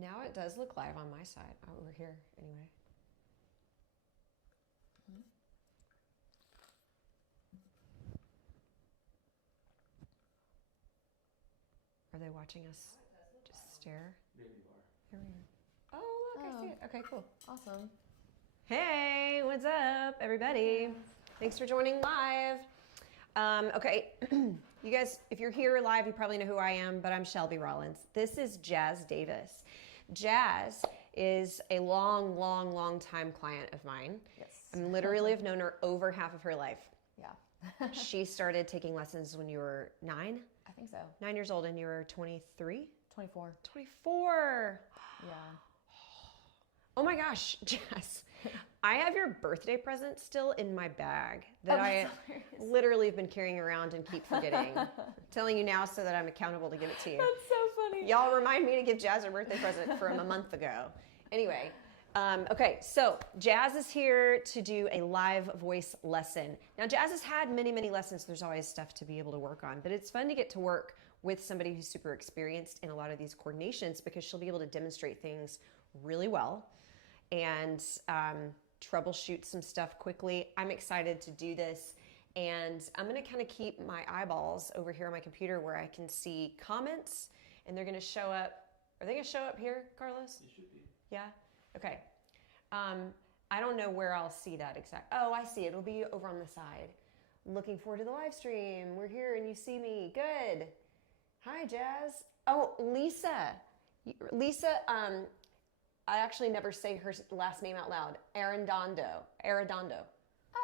Now it does look live on my side. Oh, we're here anyway. Are they watching us just stare? There you are. Here we are. Oh, look, I see it. Okay, cool. Awesome. Hey, what's up, everybody? Thanks for joining live. Okay, you guys, if you're here live, you probably know who I am, but I'm Shelby Rollins. This is Jazz Davis. Jazz is a long time client of mine. Yes. I literally have known her over half of her life. Yeah. She started taking lessons when you were 9? I think so. 9 years old, and you were 23? 24. 24. Yeah. Oh my gosh, Jess. I have your birthday present still in my bag that I literally have been carrying around and keep forgetting. I'm telling you now so that I'm accountable to give it to you. That's so funny. Y'all remind me to give Jazz her birthday present from a month ago. Anyway, okay, so Jazz is here to do a live voice lesson. Now, Jazz has had many lessons. There's always stuff to be able to work on, but it's fun to get to work with somebody who's super experienced in a lot of these coordinations because she'll be able to demonstrate things really well and troubleshoot some stuff quickly. I'm excited to do this, and I'm gonna kind of keep my eyeballs over here on my computer where I can see comments, and they're gonna show up. Are they gonna show up here, Carlos? It should be. Yeah? Okay. I don't know where I'll see that exact. Oh, I see it. It'll be over on the side. Looking forward to the live stream. We're here and you see me. Good. Hi, Jazz. Oh, Lisa. Lisa, I actually never say her last name out loud. Arredondo.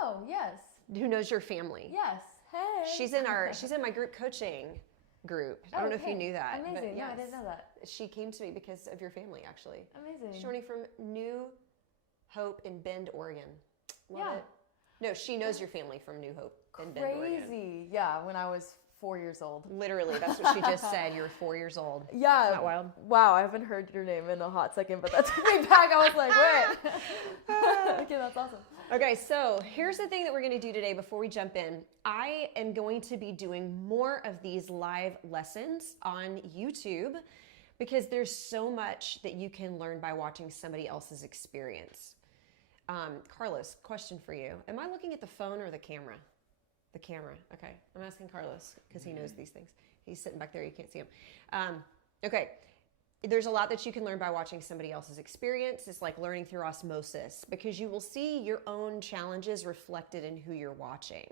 Oh, yes. Who knows your family? Yes. Hey. She's in my group coaching group. I don't know if you knew that. Amazing. But No, yes, I didn't know that. She came to me because of your family, actually. Amazing. She's joining from New Hope in Bend, Oregon. Love Yeah. it. No, she knows your family from New Hope in Bend, Oregon. Crazy. Yeah, when I was 4 years old. Literally, that's what she just said. You were 4 years old. Yeah. Isn't that wild? Wow, I haven't heard your name in a hot second, but that took me back. I was like, wait. Okay, that's awesome. Okay, so here's the thing that we're going to do today before we jump in. I am going to be doing more of these live lessons on YouTube because there's so much that you can learn by watching somebody else's experience. Carlos, question for you. Am I looking at the phone or the camera? The camera. Okay. I'm asking Carlos because he knows these things. He's sitting back there. You can't see him. Okay. There's a lot that you can learn by watching somebody else's experience. It's like learning through osmosis because you will see your own challenges reflected in who you're watching.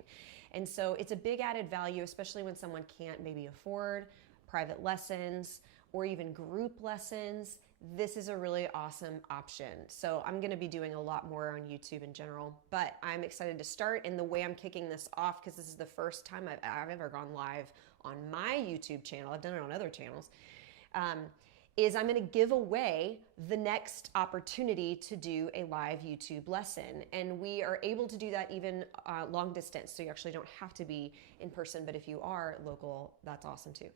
And so it's a big added value, especially when someone can't maybe afford private lessons or even group lessons. This is a really awesome option. So I'm going to be doing a lot more on YouTube in general, but I'm excited to start. And the way I'm kicking this off, because this is the first time I've ever gone live on my YouTube channel, I've done it on other channels, is I'm going to give away the next opportunity to do a live YouTube lesson. And we are able to do that even long distance. So you actually don't have to be in person, but if you are local, that's awesome too.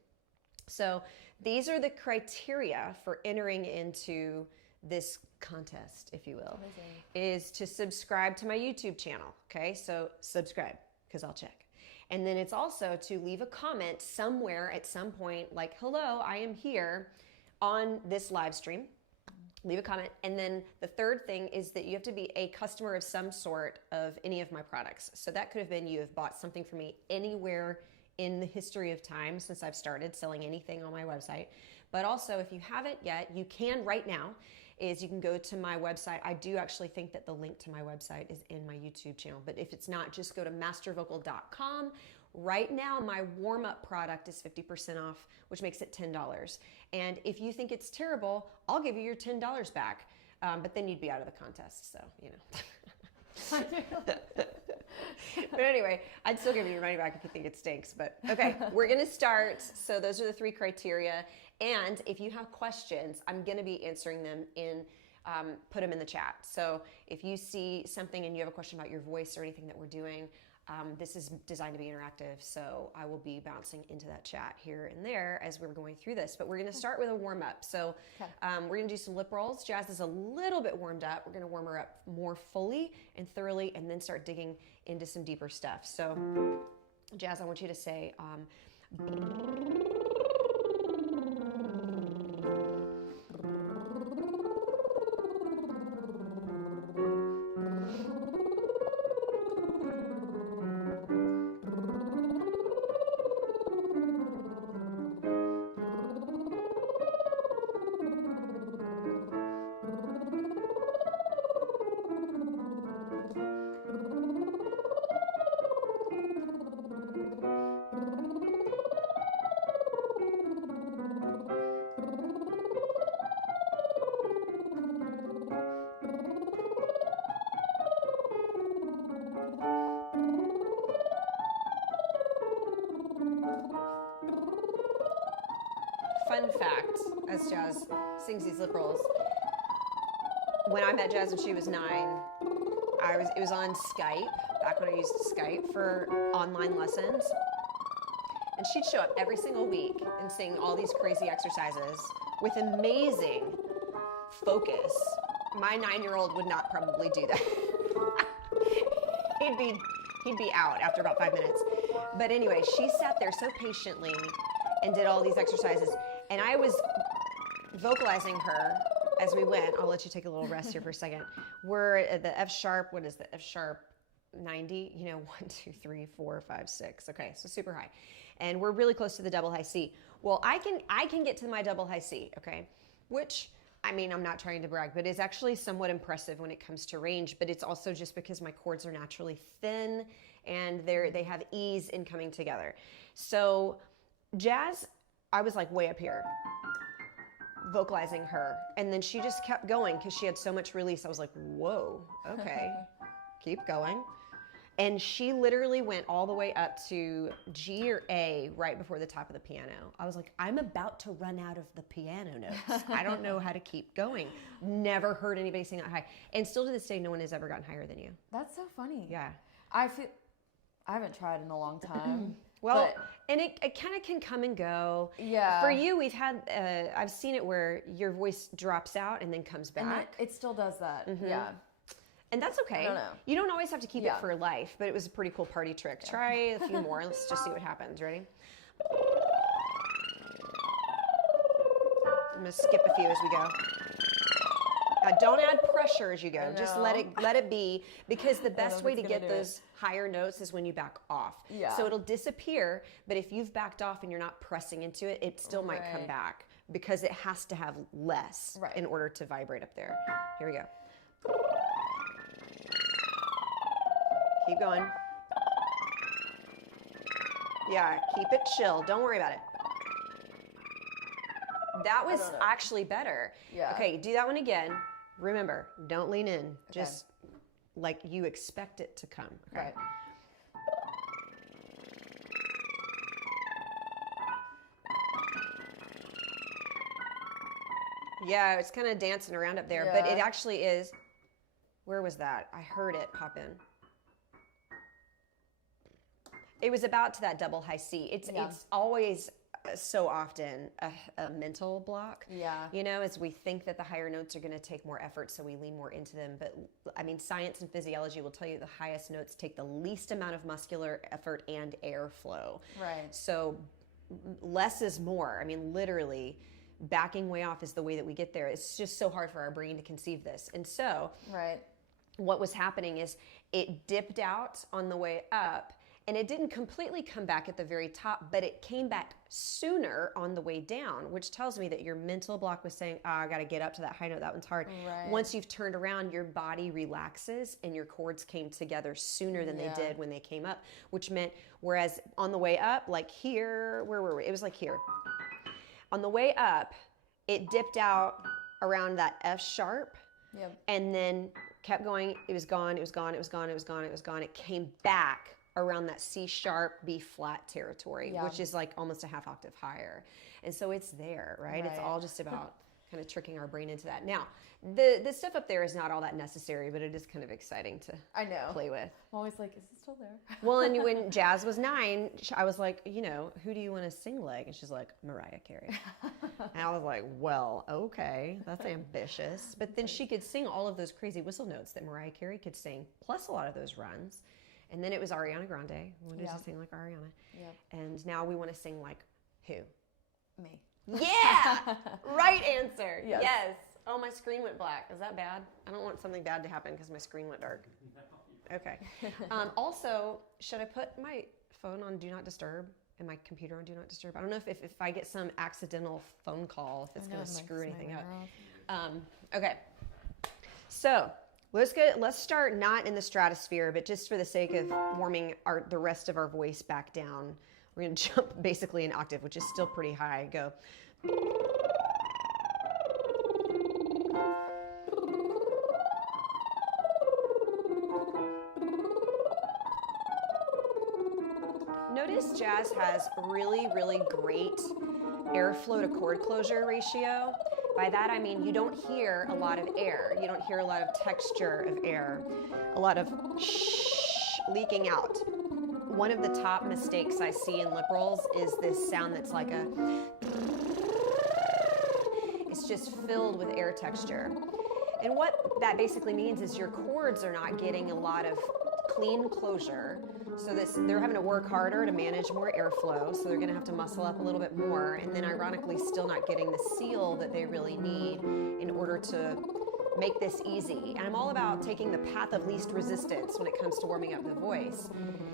So these are the criteria for entering into this contest, if you will. Amazing. Is to subscribe to my YouTube channel. Okay, so subscribe because I'll check. And then it's also to leave a comment somewhere at some point like, hello, I am here on this live stream. Leave a comment. And then the third thing is that you have to be a customer of some sort of any of my products. So that could have been you have bought something from me anywhere in the history of time since I've started selling anything on my website. But also, if you haven't yet, you can right now, is you can go to my website. I do actually think that the link to my website is in my YouTube channel, but if it's not, just go to mastervocal.com. Right now, my warm-up product is 50% off, which makes it $10. And if you think it's terrible, I'll give you your $10 back, but then you'd be out of the contest, so, you know. But anyway, I'd still give you your money back if you think it stinks. But okay, we're going to start. So those are the 3 criteria. And if you have questions, I'm going to be answering them in, put them in the chat. So if you see something and you have a question about your voice or anything that we're doing, this is designed to be interactive. So I will be bouncing into that chat here and there as we're going through this. But we're going to start with a warm up. So we're going to do some lip rolls. Jazz is a little bit warmed up. We're going to warm her up more fully and thoroughly and then start digging into some deeper stuff. So Jazz, I want you to say, fun fact, as Jazz sings these lip rolls, when I met Jazz when she was 9, it was on Skype, back when I used Skype for online lessons. And she'd show up every single week and sing all these crazy exercises with amazing focus. My 9-year-old would not probably do that. He'd be out after about 5 minutes. But anyway, she sat there so patiently and did all these exercises. And I was vocalizing her as we went. I'll let you take a little rest here for a second. We're at the F sharp. What is the F sharp 90? 1, 2, 3, 4, 5, 6. Okay, so super high. And we're really close to the double high C. Well, I can get to my double high C, okay? Which, I mean, I'm not trying to brag, but it's actually somewhat impressive when it comes to range, but it's also just because my chords are naturally thin and they have ease in coming together. So Jazz, I was like way up here vocalizing her, and then she just kept going because she had so much release. I was like, whoa, okay, keep going. And she literally went all the way up to G or A right before the top of the piano. I was like, I'm about to run out of the piano notes. I don't know how to keep going. Never heard anybody sing that high. And still to this day, no one has ever gotten higher than you. That's so funny. Yeah. I haven't tried in a long time. Well, and it kind of can come and go. Yeah. For you, we've had, I've seen it where your voice drops out and then comes back. And it still does that. Mm-hmm. Yeah. And that's okay. I don't know. You don't always have to keep it for life, but it was a pretty cool party trick. Yeah. Try a few more. Let's just see what happens. Ready? I'm gonna skip a few as we go. Now, don't add pressure as you go. Just let it be, because the best way to get those higher notes is when you back off. Yeah. So it'll disappear, but if you've backed off and you're not pressing into it, it still might come back, because it has to have less in order to vibrate up there. Here we go. Keep going. Yeah, keep it chill. Don't worry about it. That was actually better. Yeah. Okay, do that one again. Remember, don't lean in. Just like you expect it to come. Okay. Right. Yeah, it's kind of dancing around up there, but it actually is. Where was that? I heard it pop in. It was about to that double high C. It's always so often a mental block. Yeah. As we think that the higher notes are going to take more effort, so we lean more into them. But I mean, science and physiology will tell you the highest notes take the least amount of muscular effort and airflow. Right. So less is more. I mean, literally, backing way off is the way that we get there. It's just so hard for our brain to conceive this. And so what was happening is it dipped out on the way up, and it didn't completely come back at the very top, but it came back sooner on the way down, which tells me that your mental block was saying, I got to get up to that high note. That one's hard. Right. Once you've turned around, your body relaxes and your chords came together sooner than they did when they came up, which meant, whereas on the way up, like here, where were we? It was like here. On the way up, it dipped out around that F sharp, and then kept going. It was gone, it was gone, it was gone, it was gone, it was gone. It came back around that C sharp, B flat territory, which is like almost a half octave higher. And so it's there, right? It's all just about kind of tricking our brain into that. Now, the stuff up there is not all that necessary, but it is kind of exciting to play with. I'm always like, is it still there? Well, and when Jazz was 9, I was like, who do you want to sing like? And she's like, Mariah Carey. And I was like, well, okay, that's ambitious. But then she could sing all of those crazy whistle notes that Mariah Carey could sing, plus a lot of those runs. And then it was Ariana Grande. We wanted to sing like Ariana. Yep. And now we want to sing like who? Me. Yeah! Right answer. Yes. Oh, my screen went black. Is that bad? I don't want something bad to happen because my screen went dark. Okay. Also, should I put my phone on Do Not Disturb and my computer on Do Not Disturb? I don't know if I get some accidental phone call, if it's going to screw anything up. Okay. So let's start not in the stratosphere, but just for the sake of warming the rest of our voice back down. We're going to jump basically an octave, which is still pretty high. Go. Notice Jazz has really, really great airflow to chord closure ratio. By that I mean you don't hear a lot of air. You don't hear a lot of texture of air. A lot of shh leaking out. One of the top mistakes I see in lip rolls is this sound that's like a... It's just filled with air texture. And what that basically means is your chords are not getting a lot of clean closure. So they're having to work harder to manage more airflow, so they're going to have to muscle up a little bit more, and then ironically still not getting the seal that they really need in order to make this easy. And I'm all about taking the path of least resistance when it comes to warming up the voice.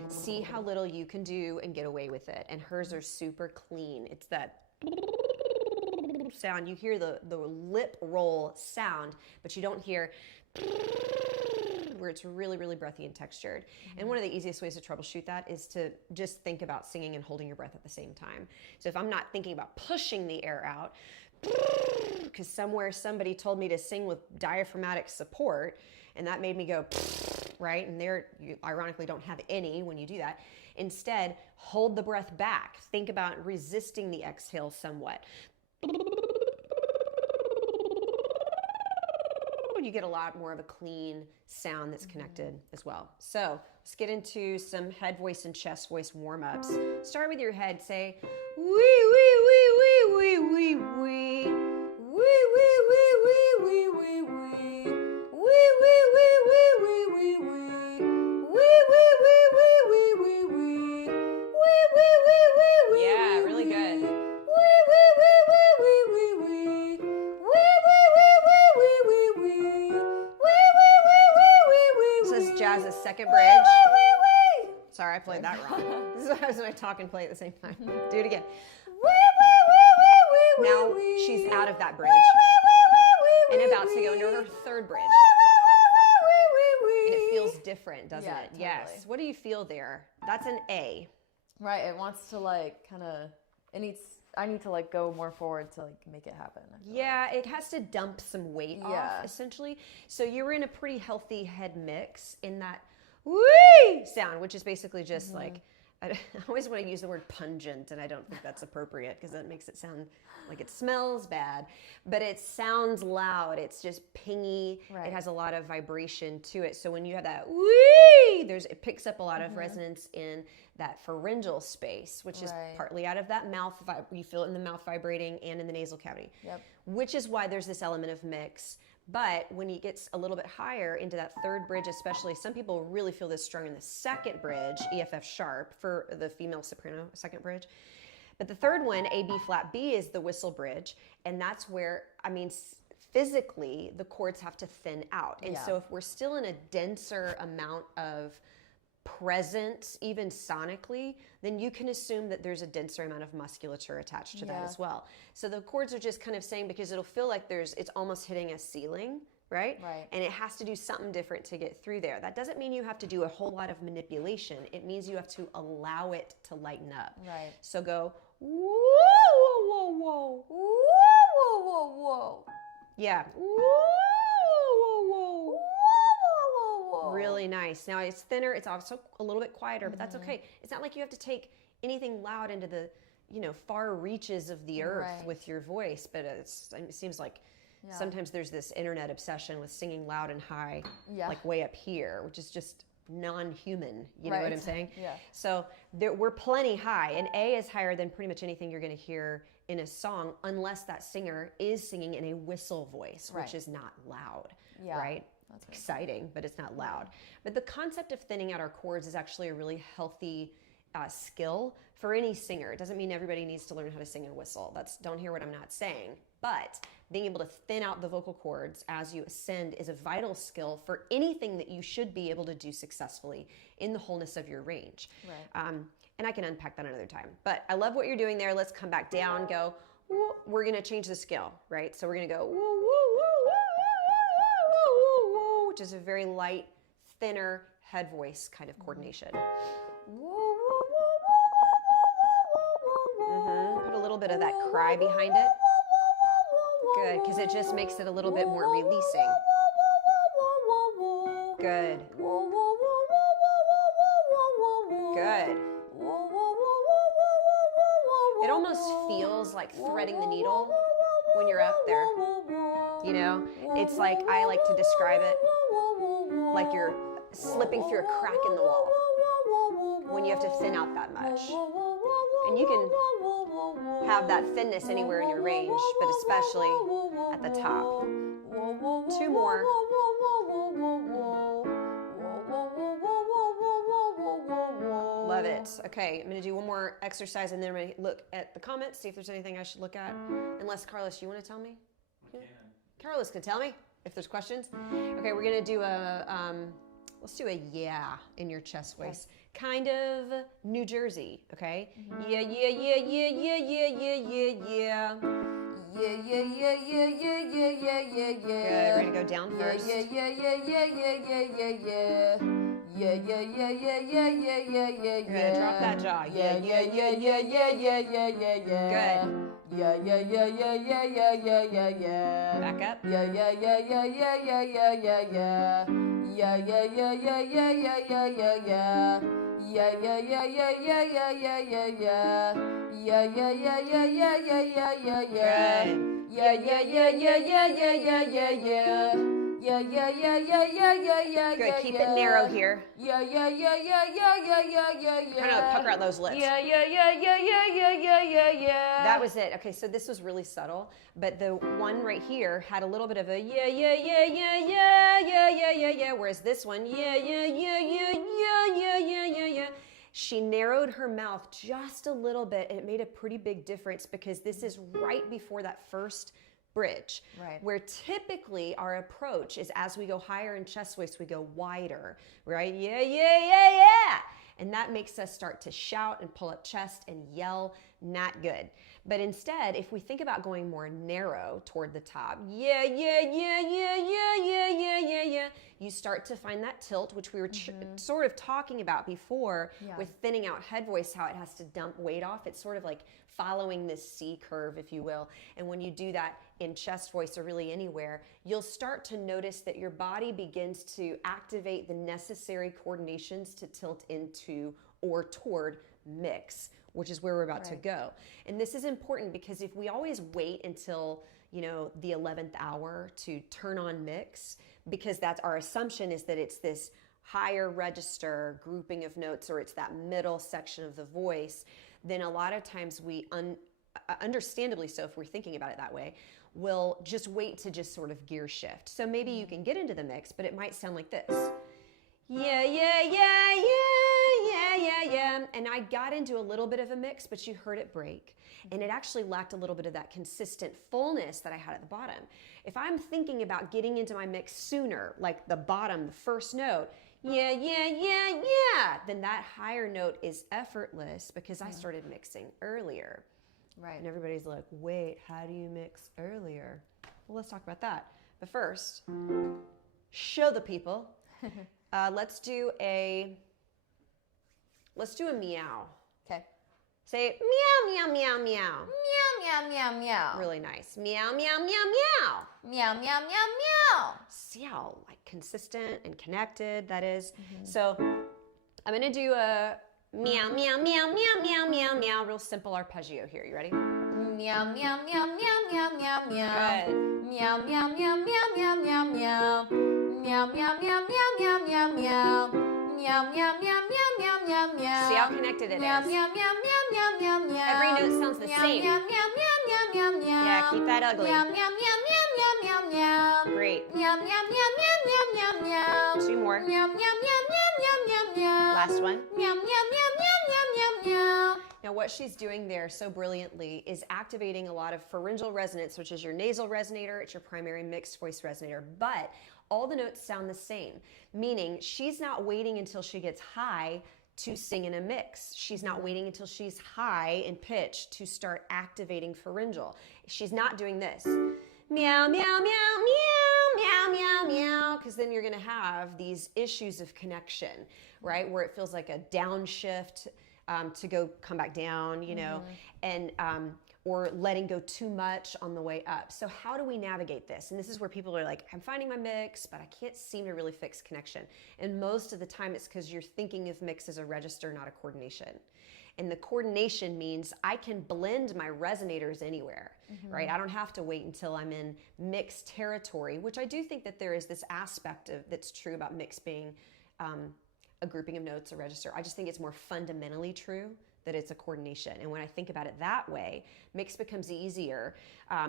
See how little you can do and get away with it. And hers are super clean. It's that sound. You hear the lip roll sound, but you don't hear where it's really, really breathy and textured. And one of the easiest ways to troubleshoot that is to just think about singing and holding your breath at the same time. So if I'm not thinking about pushing the air out, because somewhere somebody told me to sing with diaphragmatic support, and that made me go, right? And there, you ironically don't have any when you do that. Instead, hold the breath back. Think about resisting the exhale somewhat. You get a lot more of a clean sound that's connected as well. So let's get into some head voice and chest voice warm-ups. Start with your head. Say, wee, wee, wee, wee, wee, wee, wee. Wee, wee, wee, wee, wee, wee, wee. Wee, wee, wee, wee, wee, wee, wee. Wee, wee, wee, wee, wee, wee, wee. Wee, wee, wee, wee, wee. Yeah, really good. Wee, wee, wee, wee, wee, wee, wee. Wee, wee, wee, wee, wee, wee, wee. Wee, wee, wee, wee, wee, wee. This is Jazz's second bridge. Sorry, I played that wrong. This is what I was when I talk and play at the same time. Do it again. Now she's out of that bridge and about to go into her third bridge. And it feels different, doesn't it? Totally. Yes. What do you feel there? That's an A. Right. It wants to like kind of, I need to like go more forward to like make it happen. Yeah, it has to dump some weight off essentially. So you're in a pretty healthy head mix in that wee sound, which is basically just like, I always want to use the word pungent, and I don't think that's appropriate because that makes it sound like it smells bad, but it sounds loud. It's just pingy. Right. It has a lot of vibration to it. So when you have that wee, it picks up a lot of resonance in that pharyngeal space, which is partly out of that mouth. You feel it in the mouth vibrating and in the nasal cavity, which is why there's this element of mix. But when it gets a little bit higher into that third bridge, especially, some people really feel this strong in the second bridge, EFF sharp, for the female soprano second bridge. But the third one, A, B flat, B, is the whistle bridge. And that's where, I mean, physically, the chords have to thin out. And so if we're still in a denser amount of presence, even sonically, then you can assume that there's a denser amount of musculature attached to that as well. So the chords are just kind of saying, because it'll feel like it's almost hitting a ceiling, right? And it has to do something different to get through there. That doesn't mean you have to do a whole lot of manipulation. It means you have to allow it to lighten up. Right. So go, whoa, whoa, whoa, whoa, whoa, whoa, whoa. Yeah. Whoa, whoa, whoa. Really nice. Now it's thinner. It's also a little bit quieter, but that's okay. It's not like you have to take anything loud into the, far reaches of the earth with your voice. But it seems like sometimes there's this internet obsession with singing loud and high, like way up here, which is just non-human. You know what I'm saying? Yeah. So we're plenty high, and A is higher than pretty much anything you're going to hear in a song, unless that singer is singing in a whistle voice, which is not loud, right? That's exciting, but it's not loud. But the concept of thinning out our chords is actually a really healthy skill for any singer. It doesn't mean everybody needs to learn how to sing and whistle. Don't hear what I'm not saying. But being able to thin out the vocal cords as you ascend is a vital skill for anything that you should be able to do successfully in the wholeness of your range. Right. And I can unpack that another time. But I love what you're doing there. Let's come back down, go, woo. We're going to change the scale, right? So we're going to go, woo, woo, woo, woo, woo, woo, woo, which is a very light, thinner head voice kind of coordination. Put a little bit of that cry behind it. Good, because it just makes it a little bit more releasing. Good. Good. It almost feels like threading the needle when you're up there. You know, it's like, I like to describe it like you're slipping through a crack in the wall when you have to thin out that much. And you can have that thinness anywhere in your range, but especially at the top. 2 more. Love it. Okay, I'm going to do one more exercise, and then I'm going to look at the comments, see if there's anything I should look at. Unless, Carlos, you want to tell me? Carlos can tell me if there's questions. Okay, we're going to do let's do a yeah in your chest voice. Kind of New Jersey, okay? Yeah, yeah, yeah, yeah, yeah, yeah, yeah, yeah, yeah. Yeah, yeah, yeah, yeah, yeah, yeah, yeah, yeah, yeah. Good, we're going to go down first. Yeah, yeah, yeah, yeah, yeah, yeah, yeah, yeah. Yeah, yeah, yeah, yeah, yeah, yeah, yeah, yeah, yeah. Good, drop that jaw. Yeah, yeah, yeah, yeah, yeah, yeah, yeah, yeah, yeah. Good. Yeah, yeah, yeah, yeah, yeah, yeah, yeah, yeah, yeah. Back up. Yeah, yeah, yeah, yeah, yeah, yeah, yeah, yeah, yeah. Yeah, yeah, yeah, yeah, yeah, yeah, yeah, yeah, yeah. Yeah, yeah, yeah, yeah, yeah, yeah, yeah, yeah, yeah. Yeah, yeah, yeah, yeah, yeah, yeah, yeah, yeah, yeah. Good. Yeah, yeah, yeah, yeah, yeah, yeah, yeah, yeah, yeah. Yeah, yeah, yeah, yeah, yeah, yeah, yeah, Good, yeah. keep it narrow here. Yeah, yeah, yeah, yeah, yeah, yeah, yeah, yeah, yeah. Kind of pucker out those lips. Yeah, yeah, yeah, yeah, yeah, yeah, yeah, yeah, yeah. That was it. Okay, so this was really subtle, but the one right here had a little bit of a yeah, yeah, yeah, yeah, yeah, yeah, yeah, yeah, yeah, whereas this one, yeah, yeah, yeah, yeah, yeah, yeah, yeah, yeah, yeah. She narrowed her mouth just a little bit, and it made a pretty big difference because this is right before that first bridge, right, where typically our approach is as we go higher in chest voice, we go wider, right? Yeah, yeah, yeah, yeah. And that makes us start to shout and pull up chest and yell. Not good. But instead, if we think about going more narrow toward the top, yeah, yeah, yeah, yeah, yeah, yeah, yeah, yeah, yeah, you start to find that tilt, which we were sort of talking about before with thinning out head voice, how it has to dump weight off. It's sort of like following this C curve, if you will. And when you do that in chest voice or really anywhere, you'll start to notice that your body begins to activate the necessary coordinations to tilt into or toward mix, which is where we're about to go. And this is important because if we always wait until, you know, the 11th hour to turn on mix, because that's our assumption is that it's this higher register grouping of notes or it's that middle section of the voice, then a lot of times we, understandably so if we're thinking about it that way, will just wait to just sort of gear shift. So maybe you can get into the mix, but it might sound like this. Yeah, yeah, yeah, yeah, yeah, yeah, yeah. And I got into a little bit of a mix, but you heard it break. And it actually lacked a little bit of that consistent fullness that I had at the bottom. If I'm thinking about getting into my mix sooner, like the bottom, the first note, yeah, yeah, yeah, yeah, then that higher note is effortless because I started mixing earlier. Right. And everybody's like, wait, how do you mix earlier? Well, let's talk about that. But first, show the people. Let's do a meow. Okay. Say meow, meow, meow, meow. Meow, meow, meow, meow. Really nice. Meow, meow, meow, meow. Meow, meow, meow, meow. See how like consistent and connected that is. So I'm gonna do a meow, meow, meow, meow, meow, meow, meow. Real simple arpeggio here. You ready? Meow, meow, meow, meow, meow, meow, meow. Good. Meow, meow, meow, meow, meow, meow, meow. Meow, meow, meow, meow, meow, meow, meow. Meow, meow, meow, meow, meow, meow, meow. See how connected it Meow, is. meow, meow, meow, meow, meow, meow. Every note sounds the Meow, same. meow, meow, meow, meow, meow, meow. Yeah, keep that ugly. Meow, meow, meow, meow, meow, meow, meow. Great. Meow, meow, meow, meow, meow, meow, meow. 2 more. Meow, meow, meow, meow, meow, meow, meow. Last one. Meow, meow, meow, meow, meow, meow, meow. Now what she's doing there so brilliantly is activating a lot of pharyngeal resonance, which is your nasal resonator, it's your primary mixed voice resonator, but all the notes sound the same, meaning she's not waiting until she gets high to sing in a mix. She's not waiting until she's high in pitch to start activating pharyngeal. She's not doing this. Meow, meow, meow, meow, meow, meow, meow, because then you're gonna have these issues of connection, right? Where it feels like a downshift to come back down, you know, and or letting go too much on the way up. So how do we navigate this? And this is where people are like, I'm finding my mix, but I can't seem to really fix connection. And most of the time it's because you're thinking of mix as a register, not a coordination. And the coordination means I can blend my resonators anywhere, right? I don't have to wait until I'm in mixed territory, which I do think that there is this aspect of that's true about mix being a grouping of notes, a register. I just think it's more fundamentally true that it's a coordination. And when I think about it that way, mix becomes easier.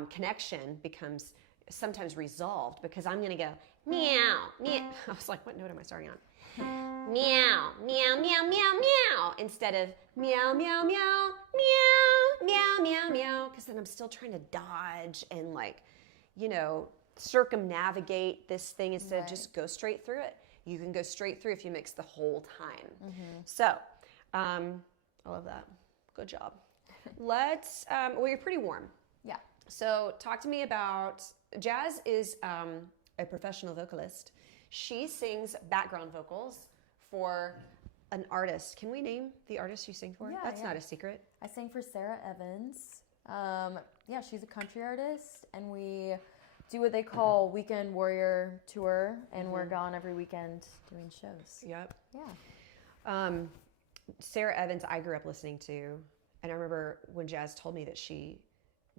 Connection becomes sometimes resolved because I'm going to go meow, meow. I was like, what note am I starting on? Meow, meow, meow, meow, meow, instead of meow, meow, meow, meow, meow, meow, meow, because then I'm still trying to dodge and like, you know, circumnavigate this thing instead of just go straight through it. You can go straight through if you mix the whole time. So, I love that. Good job. Let's, well, you're pretty warm. Yeah. So talk to me about, Jazz is a professional vocalist. She sings background vocals for an artist. Can we name the artist you sing for? Yeah, That's not a secret. I sing for Sarah Evans. Yeah, she's a country artist, and we do what they call Weekend Warrior Tour, and we're gone every weekend doing shows. Yep. Yeah. Sarah Evans, I grew up listening to, and I remember when Jazz told me that she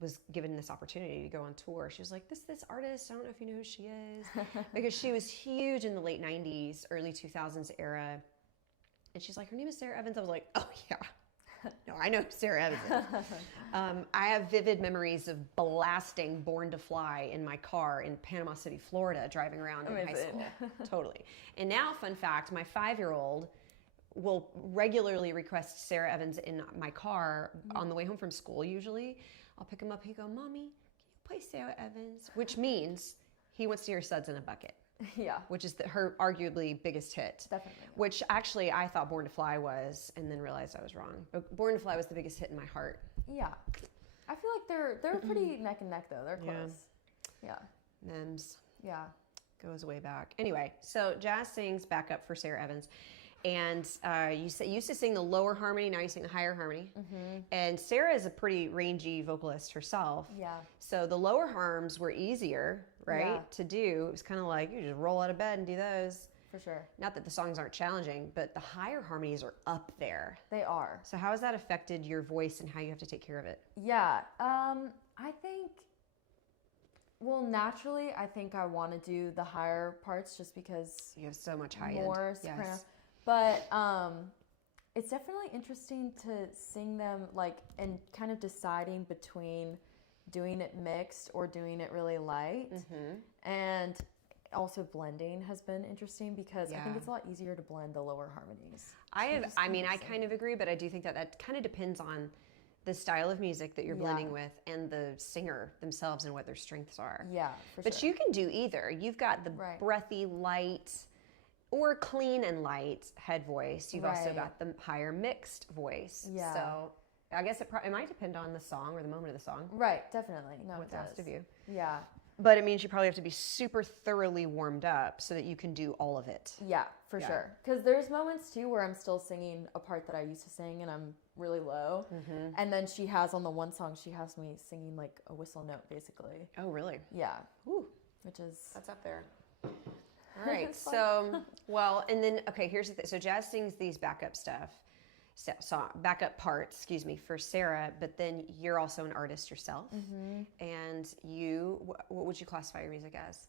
was given this opportunity to go on tour. She was like, this artist, I don't know if you know who she is. Because she was huge in the late 90s, early 2000s era. And she's like, her name is Sarah Evans. I was like, oh yeah. No, I know who Sarah Evans is. I have vivid memories of blasting Born to Fly in my car in Panama City, Florida, driving around in high school. Totally. And now, fun fact, my 5-year-old will regularly request Sarah Evans in my car on the way home from school usually. I'll pick him up. He'll go, Mommy, can you play Sarah Evans? Which means he wants to hear Suds in a Bucket. Yeah. Which is her arguably biggest hit. Definitely. Which actually I thought Born to Fly was, and then realized I was wrong. But Born to Fly was the biggest hit in my heart. Yeah. I feel like they're pretty neck and neck though. They're close. Yeah. Mems. Yeah. Goes way back. Anyway, so Jazz sings backup for Sarah Evans. And you used to sing the lower harmony, now you sing the higher harmony. And Sarah is a pretty rangy vocalist herself. Yeah. So the lower harms were easier, right, Yeah. to do. It was kind of like you just roll out of bed and do those. For sure. Not that the songs aren't challenging, but the higher harmonies are up there. They are. So how has that affected your voice and how you have to take care of it? Yeah. I think, well, naturally, I think I want to do the higher parts just because You have so much high more end. soprano. Yes. But it's definitely interesting to sing them like and kind of deciding between doing it mixed or doing it really light. And also blending has been interesting because I think it's a lot easier to blend the lower harmonies. I kind of agree, but I do think that kind of depends on the style of music that you're blending with and the singer themselves and what their strengths are. Yeah, for But sure. you can do either. You've got the breathy, light, or clean and light head voice. You've also got the higher mixed voice. Yeah. So I guess it might depend on the song or the moment of the song. Right, definitely. No, What's it asked does. of you. Yeah. But it means you probably have to be super thoroughly warmed up so that you can do all of it. Yeah, for sure. Because there's moments too where I'm still singing a part that I used to sing and I'm really low. And then she has on the one song, she has me singing like a whistle note basically. Oh, really? Yeah. Ooh. Which is... That's up there. All right. So, well, and then, okay, here's the thing. So Jazz sings these backup backup parts, for Sarah, but then you're also an artist yourself. And what would you classify your music as,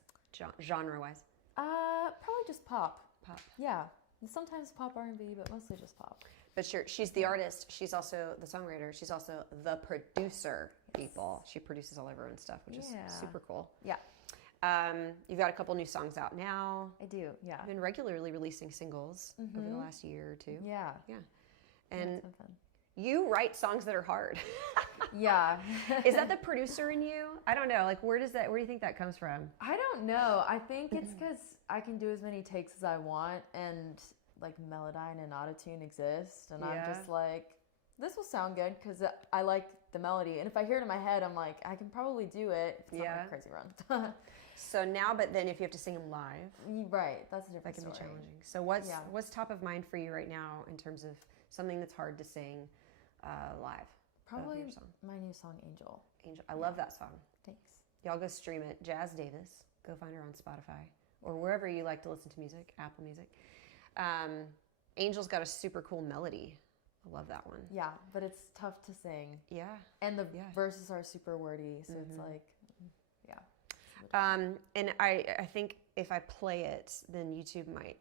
genre-wise? Probably just pop. Pop. Yeah. Sometimes pop R&B, but mostly just pop. But she's the artist. She's also the songwriter. She's also the producer, people. She produces all of her own stuff, which is super cool. Yeah. You've got a couple new songs out now. I do, yeah. You've been regularly releasing singles over the last year or two. Yeah. Yeah. And That's been fun. you write songs that are hard. Yeah. Is that the producer in you? I don't know. Like, where do you think that comes from? I don't know. I think it's because I can do as many takes as I want and like Melodyne and Autotune exist. And I'm just like, this will sound good because I like the melody. And if I hear it in my head, I'm like, I can probably do it. It's not like a crazy run. So now, but then if you have to sing them live. Right. That's a different That can story. be challenging. So what's top of mind for you right now in terms of something that's hard to sing live? Probably my new song, Angel. Angel. I love that song. Thanks. Y'all go stream it. Jazz Davis. Go find her on Spotify or wherever you like to listen to music, Apple Music. Angel's got a super cool melody. I love that one. Yeah, but it's tough to sing. Yeah. And the verses are super wordy, so it's like, And I think if I play it, then YouTube might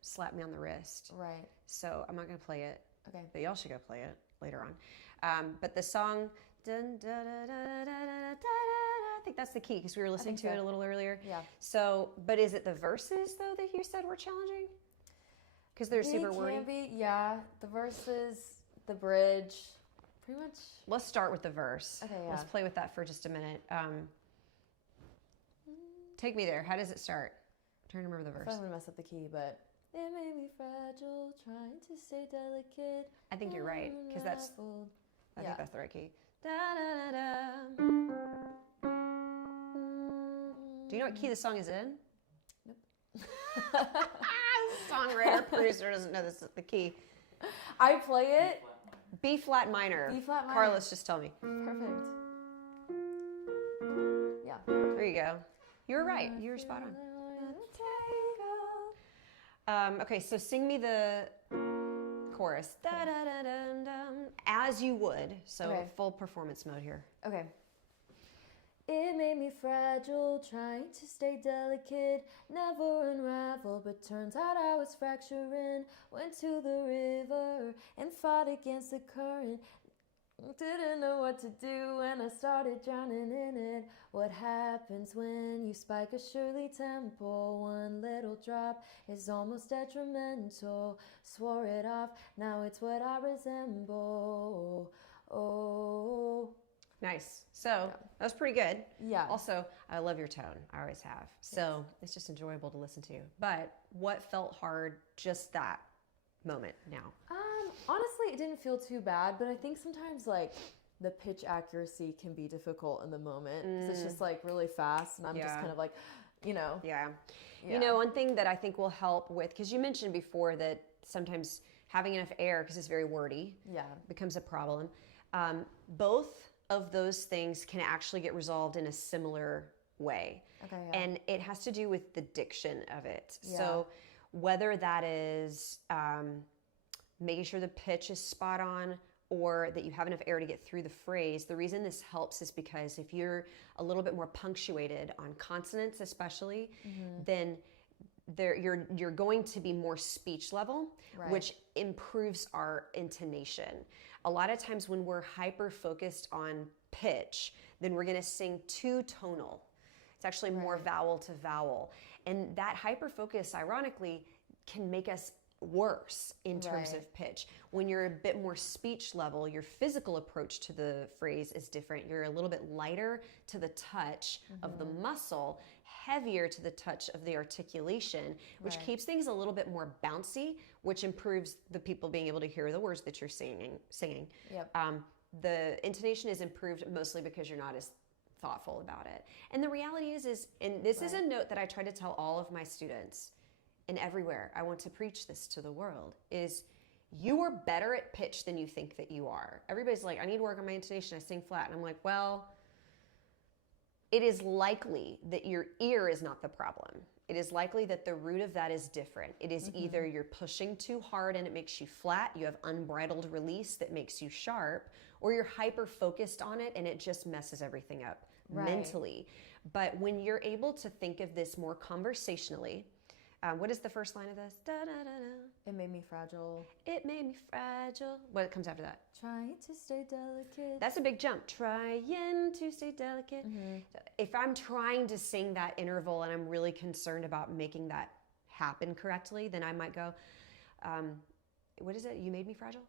slap me on the wrist. Right. So I'm not going to play it. Okay. But y'all should go play it later on. But the song, dun, da, da, da, da, da, da, da, I think that's the key because we were listening to it a little earlier. Yeah. So, but is it the verses though that you said were challenging? Because they're super wordy. Can be, yeah. The verses, the bridge, pretty much. Let's start with the verse. Okay, yeah. Let's play with that for just a minute. Take me there. How does it start? I'm trying to remember the verse. I'm gonna mess up the key, but it made me fragile, trying to stay delicate. I think you're right because that's. I think that's the right key. Da, da, da, da. Do you know what key the song is in? Nope. Songwriter, producer doesn't know this is the key. I play it. B flat minor. B flat minor. Carlos just told me. Perfect. Yeah. There you go. You were right. You were spot on. Okay, so sing me the chorus. Da, da, da, da, da, as you would. So full performance mode here. Okay. It made me fragile, trying to stay delicate, never unravel, but turns out I was fracturing. Went to the river and fought against the current. Didn't know what to do when I started drowning in it. What happens when you spike a surely tempo? One little drop is almost detrimental. Swore it off, now it's what I resemble. Oh. Nice. So that was pretty good. Yeah. Also, I love your tone. I always have. So it's just enjoyable to listen to. But what felt hard just that moment now? Honestly, it didn't feel too bad, but I think sometimes like the pitch accuracy can be difficult in the moment because it's just like really fast and I'm just kind of like, you know. Yeah. You know, one thing that I think will help with, because you mentioned before that sometimes having enough air, because it's very wordy, becomes a problem. Both of those things can actually get resolved in a similar way. Okay. And it has to do with the diction of it. So whether that is making sure the pitch is spot on or that you have enough air to get through the phrase, the reason this helps is because if you're a little bit more punctuated on consonants especially, then you're going to be more speech level, which improves our intonation. A lot of times when we're hyper focused on pitch, then we're going to sing too tonal. It's actually more vowel to vowel. And that hyper focus, ironically, can make us worse in terms of pitch. When you're a bit more speech level, your physical approach to the phrase is different. You're a little bit lighter to the touch of the muscle, heavier to the touch of the articulation, which keeps things a little bit more bouncy, which improves the people being able to hear the words that you're singing. Yep. The intonation is improved mostly because you're not as thoughtful about it. And the reality is and this is a note that I try to tell all of my students, and everywhere I want to preach this to the world, is you are better at pitch than you think that you are. Everybody's like, I need to work on my intonation, I sing flat. And I'm like, well, it is likely that your ear is not the problem. It is likely that the root of that is different. It is either you're pushing too hard and it makes you flat, you have unbridled release that makes you sharp, or you're hyper focused on it and it just messes everything up mentally. But when you're able to think of this more conversationally, what is the first line of this? Da, da, da, da. It made me fragile. It made me fragile. What comes after that? Trying to stay delicate. That's a big jump. Trying to stay delicate. If I'm trying to sing that interval and I'm really concerned about making that happen correctly, then I might go, what is it? You made me fragile?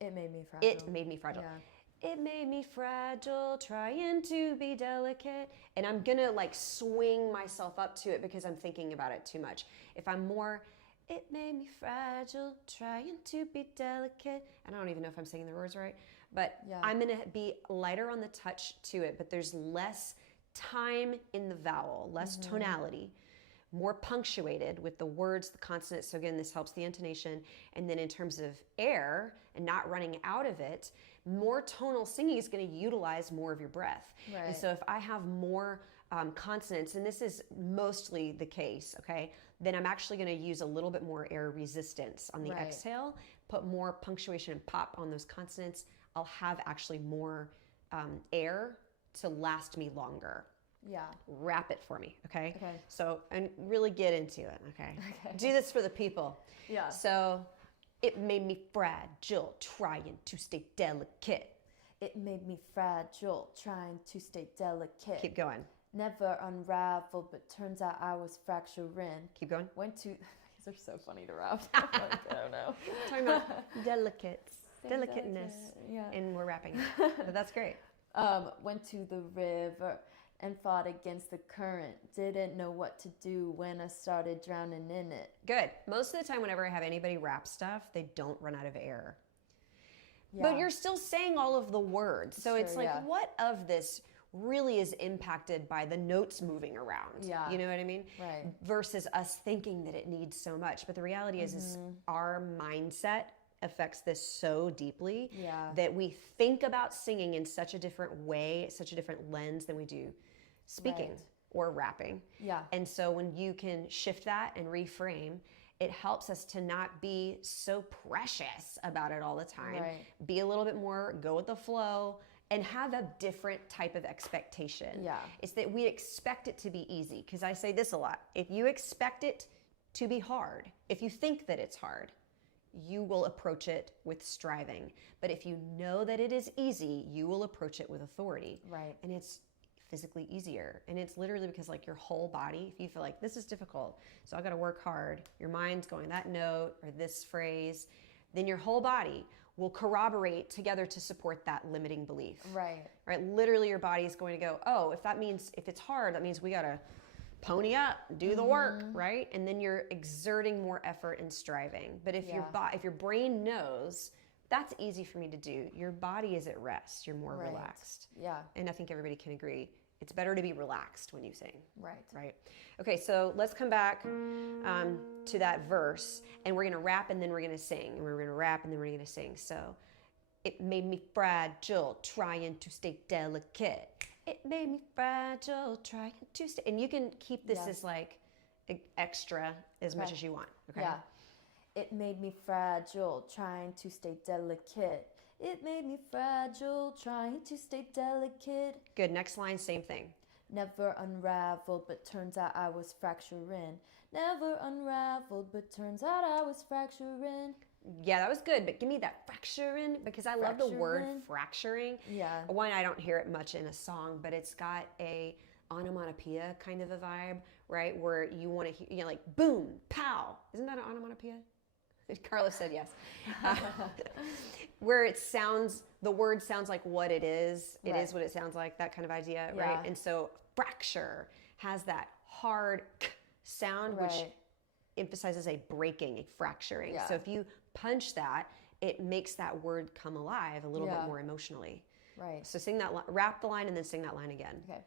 It made me fragile. It made me fragile. Yeah. It made me fragile, trying to be delicate. And I'm gonna like swing myself up to it because I'm thinking about it too much. If I'm more, it made me fragile, trying to be delicate. And I don't even know if I'm saying the words right, but I'm gonna be lighter on the touch to it, but there's less time in the vowel, less tonality, more punctuated with the words, the consonants. So again, this helps the intonation. And then in terms of air and not running out of it, more tonal singing is going to utilize more of your breath. And so if I have more consonants, and this is mostly the case, okay, then I'm actually going to use a little bit more air resistance on the exhale, put more punctuation and pop on those consonants. I'll have actually more air to last me longer. Yeah. Wrap it for me, okay? Okay. So, and really get into it, okay? Do this for the people. Yeah. So, it made me fragile, trying to stay delicate. It made me fragile, trying to stay delicate. Keep going. Never unraveled, but turns out I was fracturing. Keep going. Went to, these are so funny to rap. Like, I don't know. Talking about delicateness, yeah. and we're rapping it. But that's great. Went to the river and fought against the current. Didn't know what to do when I started drowning in it. Good. Most of the time, whenever I have anybody rap stuff, they don't run out of air. Yeah. But you're still saying all of the words. So it's like, what of this really is impacted by the notes moving around? Yeah. You know what I mean? Right. Versus us thinking that it needs so much. But the reality is our mindset affects this so deeply that we think about singing in such a different way, such a different lens than we do speaking or rapping. Yeah. And so when you can shift that and reframe, it helps us to not be so precious about it all the time. Right. Be a little bit more, go with the flow, and have a different type of expectation. Yeah. It's that we expect it to be easy. Because I say this a lot. If you expect it to be hard, if you think that it's hard, you will approach it with striving. But if you know that it is easy, you will approach it with authority. Right. And it's physically easier. And it's literally because like your whole body, if you feel like this is difficult, so I got to work hard, your mind's going that note or this phrase, then your whole body will corroborate together to support that limiting belief. Right. Right. Literally your body is going to go, oh, if it's hard, that means we got to pony up, do the work, right? And then you're exerting more effort and striving. But if if your brain knows that's easy for me to do, your body is at rest, you're more relaxed. Yeah. And I think everybody can agree it's better to be relaxed when you sing. Right. Right. Okay, so let's come back to that verse, and we're going to rap and then we're going to sing, and we're going to rap and then we're going to sing. So it made me fragile, trying to stay delicate. It made me fragile, trying to stay. And you can keep this as like extra as much as you want. Okay. Yeah. It made me fragile, trying to stay delicate. It made me fragile, trying to stay delicate. Good. Next line, same thing. Never unraveled, but turns out I was fracturing. Never unraveled, but turns out I was fracturing. Yeah, that was good, but give me that fracturing, because I love the word fracturing. Yeah. One, I don't hear it much in a song, but it's got a onomatopoeia kind of a vibe, right? Where you want to hear, like boom, pow. Isn't that an onomatopoeia? Carlos said yes. Where it sounds, the word sounds like what it is. It is what it sounds like, that kind of idea, right? And so fracture has that hard k sound, which emphasizes a breaking, a fracturing. So if you punch that, it makes that word come alive a little bit more emotionally. Right. So sing that, rap the line and then sing that line again. Okay.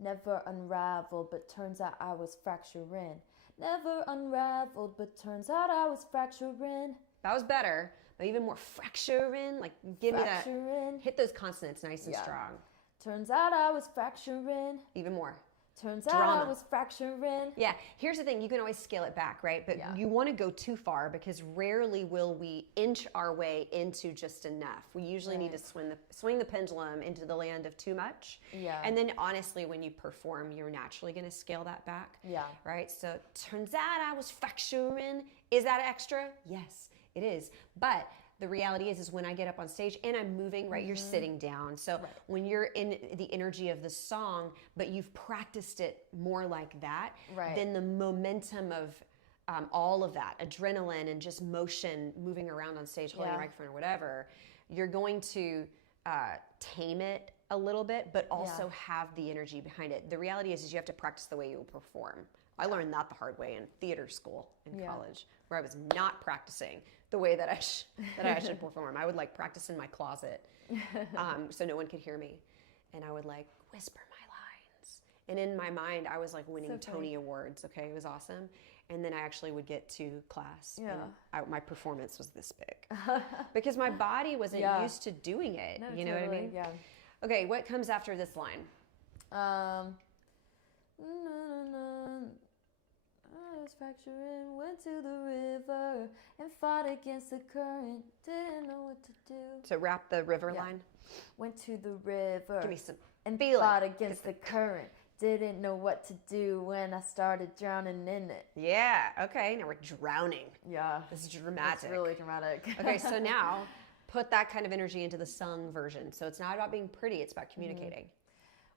Never unraveled, but turns out I was fracturing. Never unraveled, but turns out I was fracturing. That was better, but even more fracturing. Like, give me that. Hit those consonants nice and strong. Turns out I was fracturing. Even more. Turns out I was fracturing. Yeah, here's the thing. You can always scale it back, right? But you want to go too far, because rarely will we inch our way into just enough. We usually need to swing the pendulum into the land of too much. Yeah. And then honestly, when you perform, you're naturally going to scale that back. Yeah. Right? So, turns out I was fracturing. Is that extra? Yes, it is. But the reality is when I get up on stage and I'm moving, right, you're sitting down. So when you're in the energy of the song, but you've practiced it more like that, then the momentum of all of that, adrenaline and just motion, moving around on stage, holding a microphone or whatever, you're going to tame it a little bit, but also have the energy behind it. The reality is you have to practice the way you will perform. I learned that the hard way in theater school in college, where I was not practicing the way that I should perform. I would like practice in my closet, so no one could hear me, and I would like whisper my lines. And in my mind, I was like winning Tony Awards. Okay, it was awesome. And then I actually would get to class, and my performance was this big because my body wasn't used to doing it. No, you know what I mean? Yeah. Okay, what comes after this line? I was fracturing, went to the river and fought against the current. Didn't know what to do. So rap the river line. Went to the river Give me some and feeling. fought against the current. Didn't know what to do when I started drowning in it. Yeah. Okay. Now we're drowning. Yeah. This is dramatic. It's really dramatic. Okay. So now put that kind of energy into the sung version. So it's not about being pretty. It's about communicating.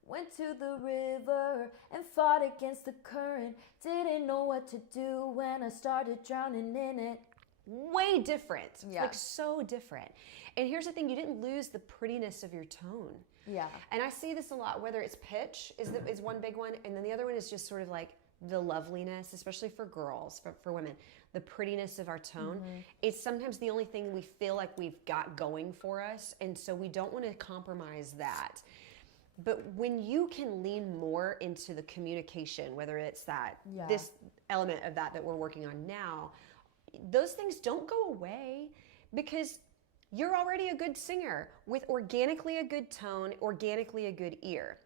Went to the river and fought against the current. Didn't know what to do when I started drowning in it. Way different. Yeah. Like so different. And here's the thing, you didn't lose the prettiness of your tone. Yeah. And I see this a lot, whether it's pitch is one big one, and then the other one is just sort of like the loveliness, especially for girls, for women, the prettiness of our tone. It's sometimes the only thing we feel like we've got going for us, and so we don't want to compromise that. But when you can lean more into the communication, whether it's that this element of that we're working on now, those things don't go away because you're already a good singer with organically a good tone, organically a good ear.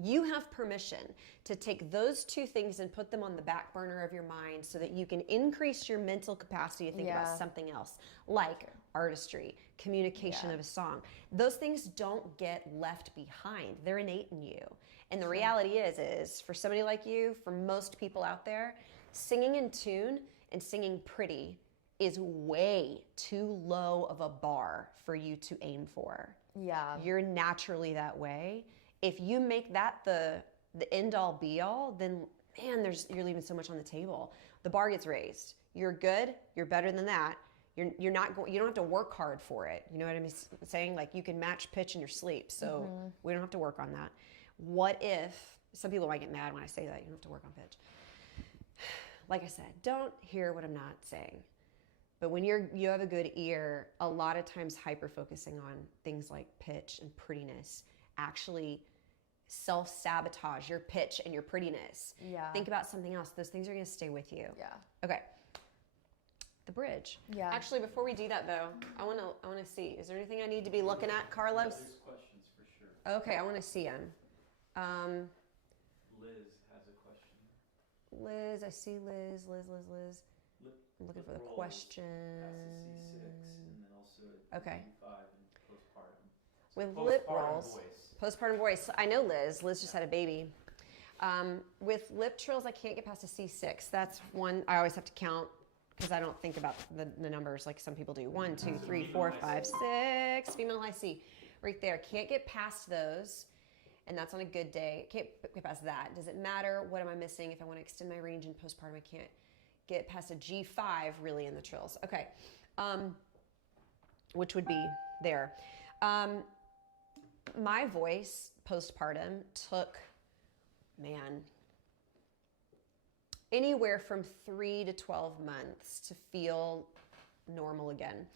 You have permission to take those two things and put them on the back burner of your mind so that you can increase your mental capacity to think about something else, like artistry, communication of a song. Those things don't get left behind. They're innate in you. And the reality is for somebody like you, for most people out there, singing in tune and singing pretty is way too low of a bar for you to aim for. Yeah. You're naturally that way. If you make that the end all be all, then man, you're leaving so much on the table. The bar gets raised. You're good. You're better than that. You don't have to work hard for it. You know what I'm saying? Like you can match pitch in your sleep. So we don't have to work on that. What if, some people might get mad when I say that, you don't have to work on pitch. Like I said, don't hear what I'm not saying. But when you have a good ear, a lot of times hyper-focusing on things like pitch and prettiness actually self-sabotage your pitch and your prettiness. Yeah. Think about something else. Those things are going to stay with you. Yeah. Okay. The bridge. Yeah. Actually, before we do that though, I want to see. Is there anything I need to be looking at, Carlos? There's questions for sure. Okay, I want to see them. Liz has a question. Liz, I see Liz. I'm looking for the question. Past the C6 and then also Okay. B5 and postpartum. With Postpartum lip rolls. voice. Postpartum voice. I know Liz. Liz just had a baby. With lip trills, I can't get past a C6. That's one I always have to count because I don't think about the numbers like some people do. 1, 2, 3, 4, 5, 6. Female high C. Right there. Can't get past those. And that's on a good day. Can't get past that. Does it matter? What am I missing? If I want to extend my range in postpartum, I can't get past a G5 really in the trills. Okay. Which would be there. My voice postpartum took, anywhere from 3 to 12 months to feel normal again.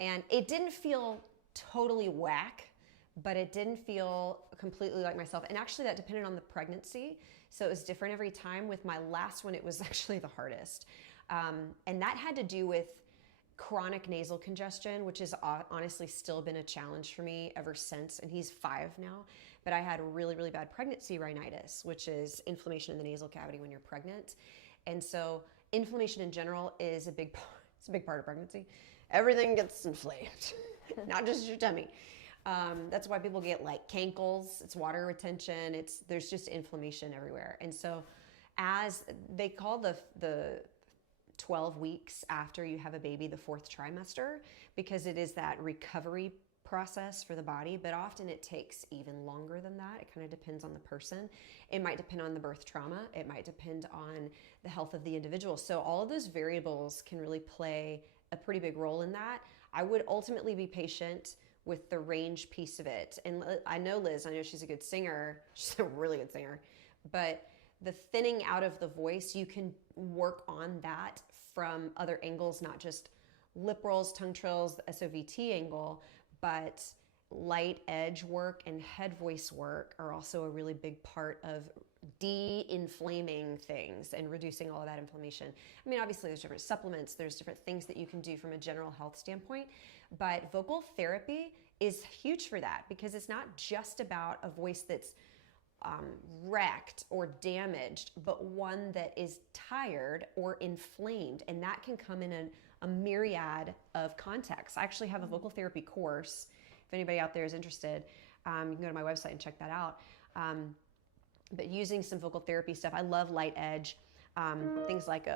And it didn't feel totally whack, but it didn't feel completely like myself. And actually that depended on the pregnancy. So it was different every time. With my last one, it was actually the hardest. And that had to do with chronic nasal congestion, which has honestly still been a challenge for me ever since. And he's 5 now. But I had really, really bad pregnancy rhinitis, which is inflammation in the nasal cavity when you're pregnant. And so inflammation in general is a big part of pregnancy. Everything gets inflamed, not just your tummy. That's why people get like cankles. It's water retention. There's just inflammation everywhere. And so as they call the 12 weeks after you have a baby, the 4th trimester, because it is that recovery process for the body, but often it takes even longer than that. It kind of depends on the person. It might depend on the birth trauma. It might depend on the health of the individual. So all of those variables can really play a pretty big role in that. I would ultimately be patient with the range piece of it. And I know Liz, I know she's a good singer. She's a really good singer. But the thinning out of the voice, you can work on that from other angles, not just lip rolls, tongue trills, the SOVT angle, but light edge work and head voice work are also a really big part of de-inflaming things and reducing all of that inflammation. I mean, obviously there's different supplements, there's different things that you can do from a general health standpoint, but vocal therapy is huge for that because it's not just about a voice that's wrecked or damaged, but one that is tired or inflamed. And that can come in a myriad of contexts. I actually have a vocal therapy course. If anybody out there is interested, you can go to my website and check that out. But using some vocal therapy stuff, I love light edge. Things like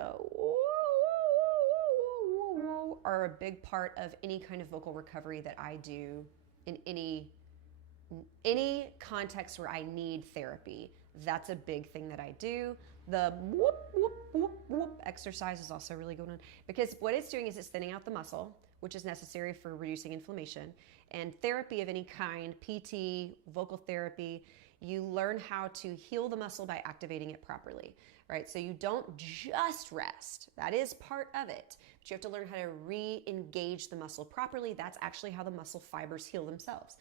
are a big part of any kind of vocal recovery that I do in any context where I need therapy. That's a big thing that I do. The whoop, whoop, whoop, whoop exercise is also really good one, because what it's doing is it's thinning out the muscle, which is necessary for reducing inflammation. And therapy of any kind, PT, vocal therapy, you learn how to heal the muscle by activating it properly, right? So you don't just rest. That is part of it. But you have to learn how to re-engage the muscle properly. That's actually how the muscle fibers heal themselves.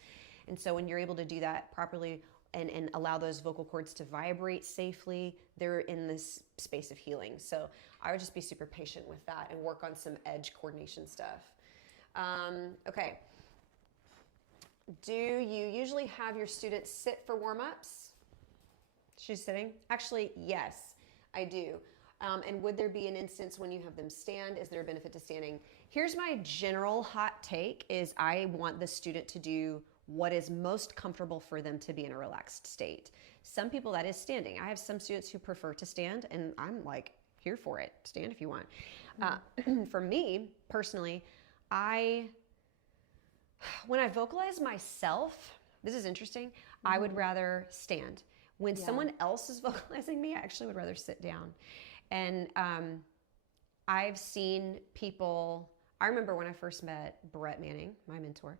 And so when you're able to do that properly and allow those vocal cords to vibrate safely, they're in this space of healing. So I would just be super patient with that and work on some edge coordination stuff. Okay. Do you usually have your students sit for warm-ups? She's sitting? Actually, yes, I do. And would there be an instance when you have them stand? Is there a benefit to standing? Here's my general hot take is I want the student to do what is most comfortable for them to be in a relaxed state. Some people, that is standing. I have some students who prefer to stand, and I'm like, here for it. Stand if you want. For me, personally, when I vocalize myself, this is interesting, I would rather stand. When someone else is vocalizing me, I actually would rather sit down. And I've seen people, I remember when I first met Brett Manning, my mentor,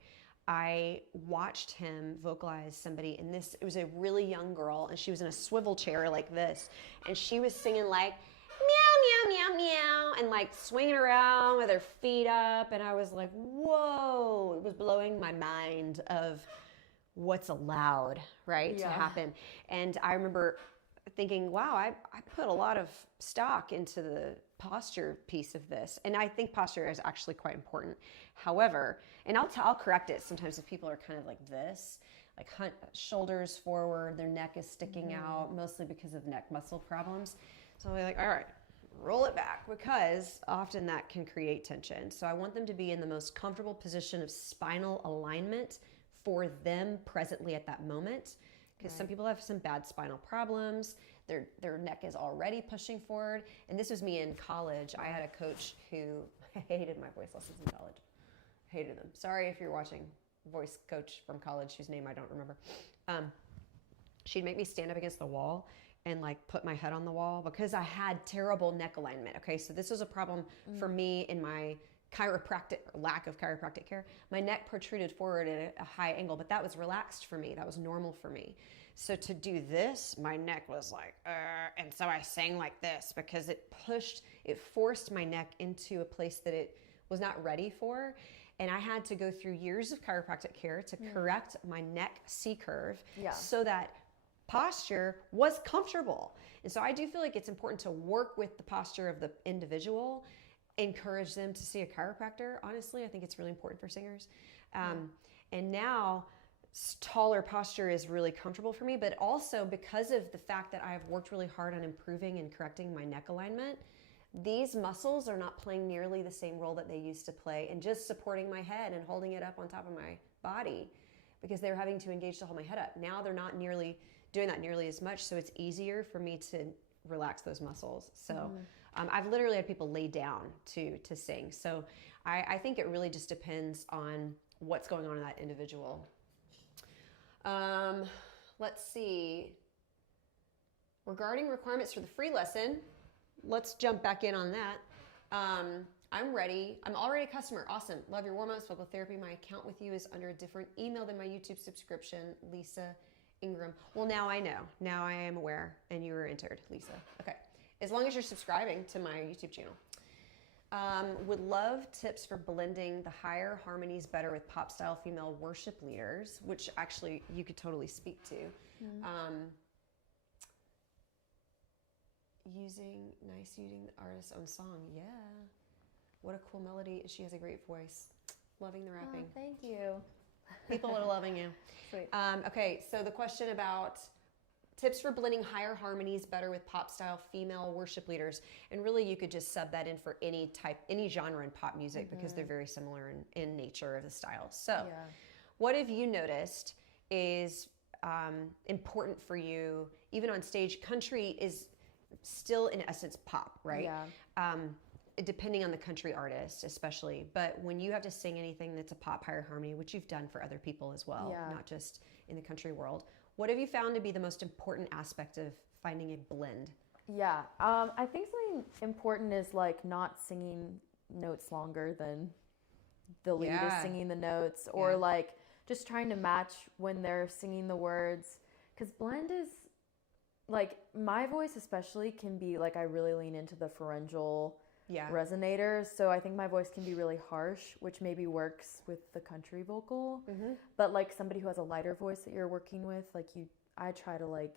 I watched him vocalize somebody, and it was a really young girl, and she was in a swivel chair like this, and she was singing like, meow, meow, meow, meow, and like swinging around with her feet up, and I was like, whoa, it was blowing my mind of what's allowed, right, to happen. And I remember thinking, wow, I put a lot of stock into the posture piece of this, and I think posture is actually quite important. However, and I'll correct it sometimes if people are kind of like this, like shoulders forward, their neck is sticking out, mostly because of neck muscle problems. So I'll be like, all right, roll it back, because often that can create tension. So I want them to be in the most comfortable position of spinal alignment for them presently at that moment, because some people have some bad spinal problems. Their neck is already pushing forward. And this was me in college. I had a coach who hated my voice lessons in college. Hated them. Sorry if you're watching, voice coach from college whose name I don't remember. She'd make me stand up against the wall and like put my head on the wall because I had terrible neck alignment. Okay, so this was a problem for me in my lack of chiropractic care. My neck protruded forward at a high angle, but that was relaxed for me. That was normal for me. So to do this, my neck was like, and so I sang like this because it forced my neck into a place that it was not ready for. And I had to go through years of chiropractic care to correct my neck C-curve so that posture was comfortable. And so I do feel like it's important to work with the posture of the individual, encourage them to see a chiropractor. Honestly, I think it's really important for singers. And now taller posture is really comfortable for me, but also because of the fact that I've worked really hard on improving and correcting my neck alignment, these muscles are not playing nearly the same role that they used to play and just supporting my head and holding it up on top of my body because they were having to engage to hold my head up. Now they're not doing that nearly as much, so it's easier for me to relax those muscles. So I've literally had people lay down to sing. So I think it really just depends on what's going on in that individual. Let's see. Regarding requirements for the free lesson, let's jump back in on that. I'm ready. I'm already a customer. Awesome. Love your warm-ups, vocal therapy. My account with you is under a different email than my YouTube subscription, Lisa Ingram. Well, now I know. Now I am aware, and you were entered, Lisa. Okay. As long as you're subscribing to my YouTube channel. Would love tips for blending the higher harmonies better with pop-style female worship leaders, which actually you could totally speak to. Using the artist's own song. Yeah. What a cool melody. She has a great voice. Loving the rapping. Oh, thank you. People are loving you. Sweet. Okay, so the question about Tips for blending higher harmonies better with pop style female worship leaders. And really you could just sub that in for any genre in pop music because they're very similar in nature of the style. So what have you noticed is important for you, even on stage? Country is still in essence pop, right? Yeah. Depending on the country artist especially, but when you have to sing anything that's a pop higher harmony, which you've done for other people as well, not just in the country world, what have you found to be the most important aspect of finding a blend? Yeah, I think something important is like not singing notes longer than the lead is singing the notes, or like just trying to match when they're singing the words, because blend is like, my voice especially can be like, I really lean into the pharyngeal resonators, so I think my voice can be really harsh, which maybe works with the country vocal, but like somebody who has a lighter voice that you're working with, like I try to like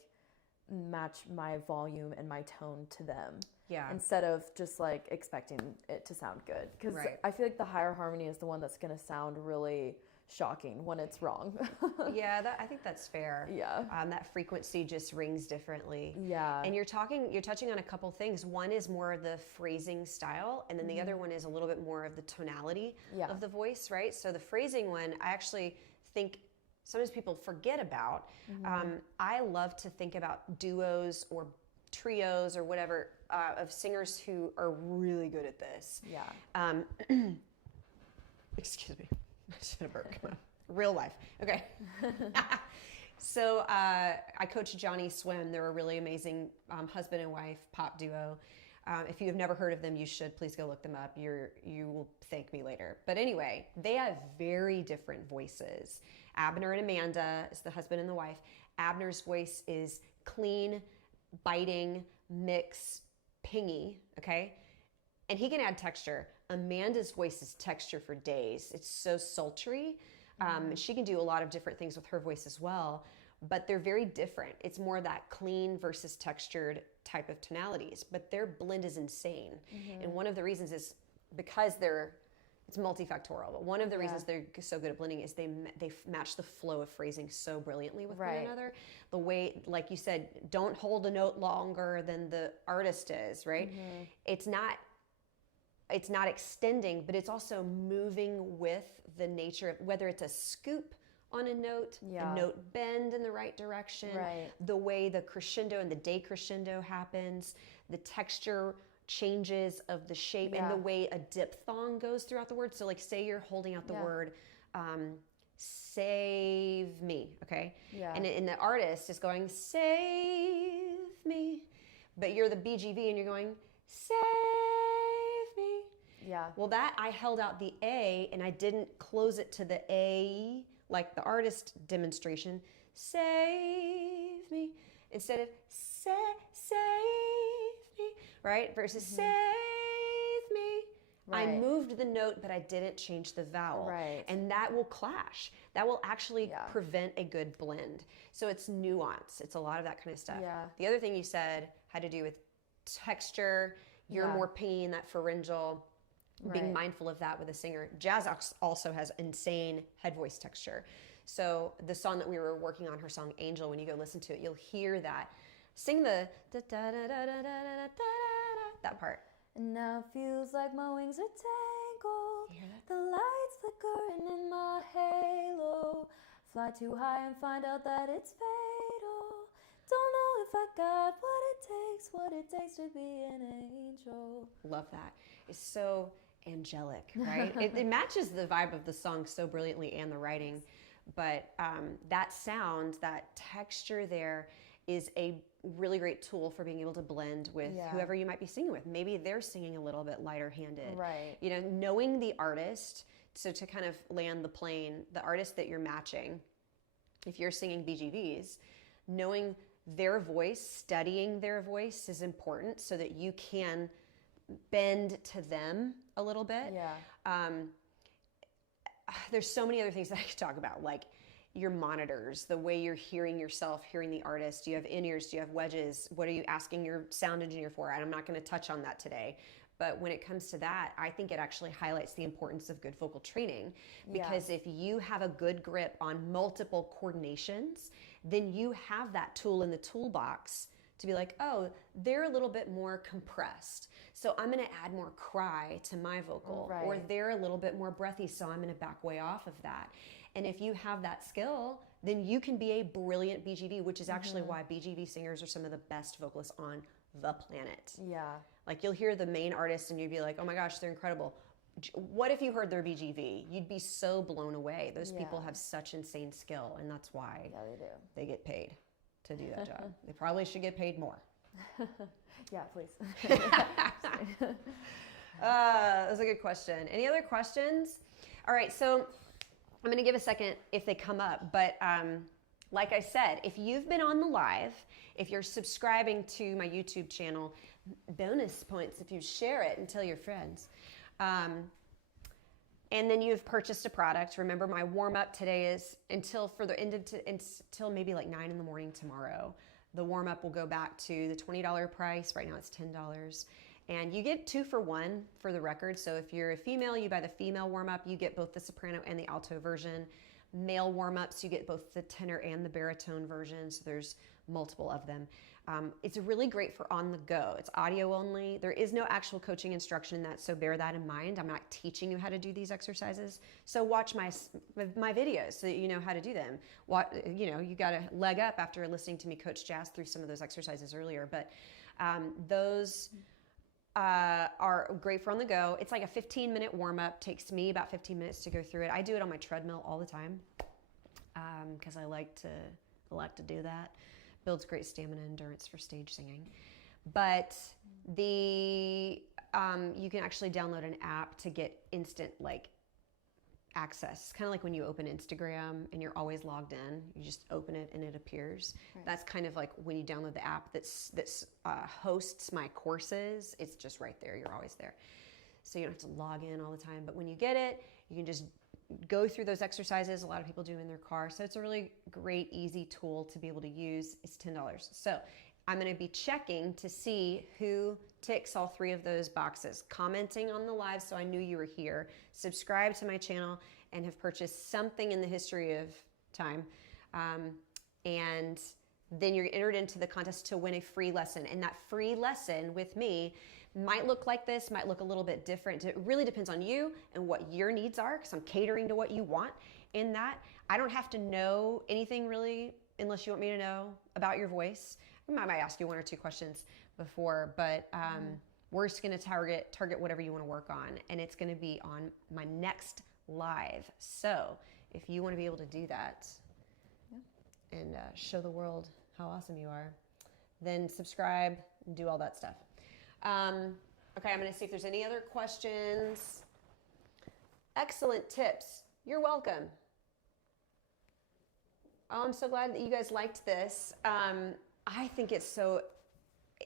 match my volume and my tone to them, instead of just like expecting it to sound good, because I feel like the higher harmony is the one that's going to sound really shocking when it's wrong. I think that's fair. That frequency just rings differently. And you're touching on a couple things. One is more of the phrasing style, and then the other one is a little bit more of the tonality of the voice, right? So the phrasing one, I actually think sometimes people forget about. I love to think about duos or trios or whatever of singers who are really good at this. Excuse me. I should have burped. Come on. Real life. Okay. So I coach Johnny Swim. They're a really amazing husband and wife pop duo. If you have never heard of them, you should. Please go look them up. You will thank me later. But anyway, they have very different voices. Abner and Amanda is the husband and the wife. Abner's voice is clean, biting, mix, pingy, okay? And he can add texture. Amanda's voice is texture for days. It's so sultry. She can do a lot of different things with her voice as well, but they're very different. It's more that clean versus textured type of tonalities, but their blend is insane. And one of the reasons is because it's multifactorial, but one of the reasons they're so good at blending is they match the flow of phrasing so brilliantly with one another. The way, like you said, don't hold a note longer than the artist is, right? It's not extending, but it's also moving with the nature of, whether it's a scoop on a note bend in the right direction, the way the crescendo and the decrescendo happens, the texture changes of the shape, and the way a diphthong goes throughout the word. So like say you're holding out the word save me, okay? And the artist is going save me, but you're the BGV and you're going save me. Well, that I held out the A and I didn't close it to the A like the artist demonstration. Save me instead of save me, right? Versus save me. I moved the note, but I didn't change the vowel. And that will clash. That will actually prevent a good blend. So it's nuance. It's a lot of that kind of stuff. The other thing you said had to do with texture. You're more pingy in that pharyngeal. Being mindful of that with a singer. Jazz also has insane head voice texture. So the song that we were working on, her song Angel, when you go listen to it, you'll hear that. Sing the da da da da da da da da, that part. And now it feels like my wings are tangled. The lights flickering in my halo. Fly too high and find out that it's fatal. Don't know if I got what it takes to be an angel. Love that. It's so angelic, right? it matches the vibe of the song so brilliantly and the writing. But that sound, that texture there is a really great tool for being able to blend with whoever you might be singing with. Maybe they're singing a little bit lighter handed. You know, knowing the artist, so to kind of land the plane, the artist that you're matching, if you're singing BGVs, knowing their voice, studying their voice is important so that you can bend to them a little bit. There's so many other things that I could talk about, like your monitors, the way you're hearing yourself, hearing the artist. Do you have in-ears? Do you have wedges? What are you asking your sound engineer for? And I'm not going to touch on that today. But when it comes to that, I think it actually highlights the importance of good vocal training, because if you have a good grip on multiple coordinations, then you have that tool in the toolbox to be like, oh, they're a little bit more compressed, so I'm going to add more cry to my vocal. Right. Or they're a little bit more breathy, so I'm going to back way off of that. And if you have that skill, then you can be a brilliant BGV, which is actually why BGV singers are some of the best vocalists on the planet. Yeah. Like, you'll hear the main artists and you'd be like, oh my gosh, they're incredible. What if you heard their BGV? You'd be so blown away. Those people have such insane skill, and that's why they do. they get paid to do that job. They probably should get paid more. Yeah, please. That's a good question. Any other questions? All right, so I'm going to give a second if they come up, but like I said, if you've been on the live, if you're subscribing to my YouTube channel, bonus points if you share it and tell your friends. And then you've purchased a product. Remember, my warm-up today is until maybe like 9 in the morning tomorrow. The warm-up will go back to the $20 price. Right now it's $10. And you get 2 for 1 for the record. So if you're a female, you buy the female warm-up. You get both the soprano and the alto version. Male warm-ups, you get both the tenor and the baritone version. So there's multiple of them. It's really great for on the go. It's audio only. There is no actual coaching instruction in that, so bear that in mind. I'm not teaching you how to do these exercises. So watch my videos so that you know how to do them. You got a leg up after listening to me coach Jazz through some of those exercises earlier. But those are great for on the go. It's like a 15-minute warm-up. Takes me about 15 minutes to go through it. I do it on my treadmill all the time because I like to do that. Builds great stamina and endurance for stage singing. But you can actually download an app to get instant access. It's kind of like when you open Instagram and you're always logged in. You just open it and it appears. Right. That's kind of like when you download the app that hosts my courses. It's just right there. You're always there. So you don't have to log in all the time. But when you get it, you can just go through those exercises. A lot of people do them in their car. So it's a really great, easy tool to be able to use. It's $10. So I'm going to be checking to see who ticks all 3 of those boxes. Commenting on the live so I knew you were here. Subscribe to my channel and have purchased something in the history of time. And then you're entered into the contest to win a free lesson. And that free lesson with me might look like this, might look a little bit different. It really depends on you and what your needs are, because I'm catering to what you want in that. I don't have to know anything really unless you want me to know about your voice. I might ask you 1 or 2 questions before, but we're just going to target whatever you want to work on, and it's going to be on my next live. So if you want to be able to do that and show the world how awesome you are, then subscribe and do all that stuff. Okay, I'm going to see if there's any other questions. Excellent tips. You're welcome. Oh, I'm so glad that you guys liked this. I think it's so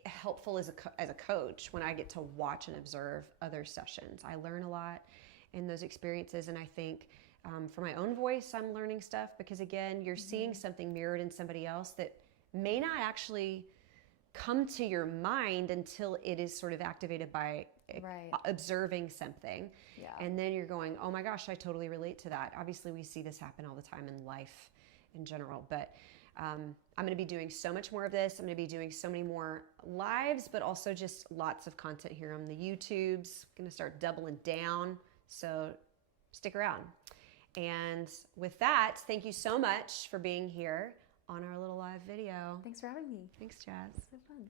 helpful as a coach when I get to watch and observe other sessions. I learn a lot in those experiences, and I think for my own voice, I'm learning stuff because, again, you're seeing something mirrored in somebody else that may not actually come to your mind until it is sort of activated by observing something. Yeah. And then you're going, oh my gosh, I totally relate to that. Obviously, we see this happen all the time in life in general, but I'm going to be doing so much more of this. I'm going to be doing so many more lives, but also just lots of content here on the YouTubes. I'm going to start doubling down, so stick around. And with that, thank you so much for being here on our little live video. Thanks for having me. Thanks, Jazz. So fun.